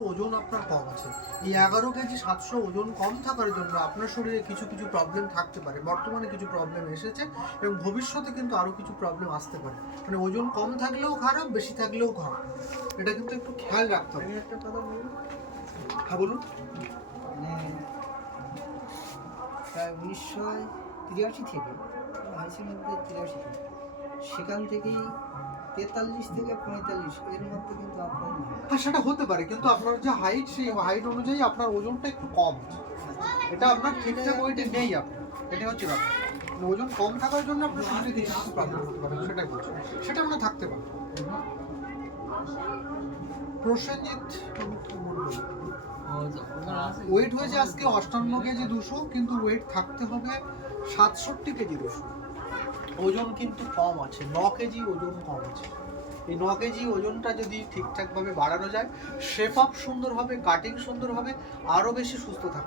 ওজন আপনার কম আছে। এই 11 কেজি 700 ওজন কম থাকার জন্য আপনার শরীরে কিছু প্রবলেম থাকতে পারে। বর্তমানে কিছু প্রবলেম এসেছে এবং ভবিষ্যতে কিন্তু আরও কিছু প্রবলেম আসতে পারে। মানে ওজন কম থাকলেও খারাপ, বেশি থাকলেও খারাপ। এটা কিন্তু একটু খেয়াল রাখতে হবে। আমি একটা কথা বলবো, হ্যাঁ বলুন। মানে প্রায় 1983 থেকে হয়েছিল, 83 থেকে সেখান থেকেই 43 থেকে 45 এর মধ্যে কিন্তু আপনার হ্যাঁ সেটা হতে পারে, কিন্তু আপনার যে হাইট, সেই হাইট অনুযায়ী আপনার ওজনটা একটু কম আছে। এটা আপনার ঠিকঠাক ওয়েটে নেই আপনার, এটা হচ্ছে ব্যাপার। মানে ওজন কম থাকার জন্য আপনার শরীরে কিছু প্রবলেম হতে পারে, সেটাই বলছি। সেটা আমরা থাকতে পারে। প্রসেনজিৎ ওয়েট হয়েছে আজকে 58 কেজি 200, কিন্তু ওয়েট থাকতে হবে 67 কেজি 200। ওজন কিন্তু কম আছে, 9 কেজি ওজন কম আছে। এই 9 কেজি ওজনটা যদি ঠিকঠাকভাবে বাড়ানো যায়, শেপ আপ সুন্দর হবে, কাটিং সুন্দর হবে, আরও বেশি সুস্থ থাকবে।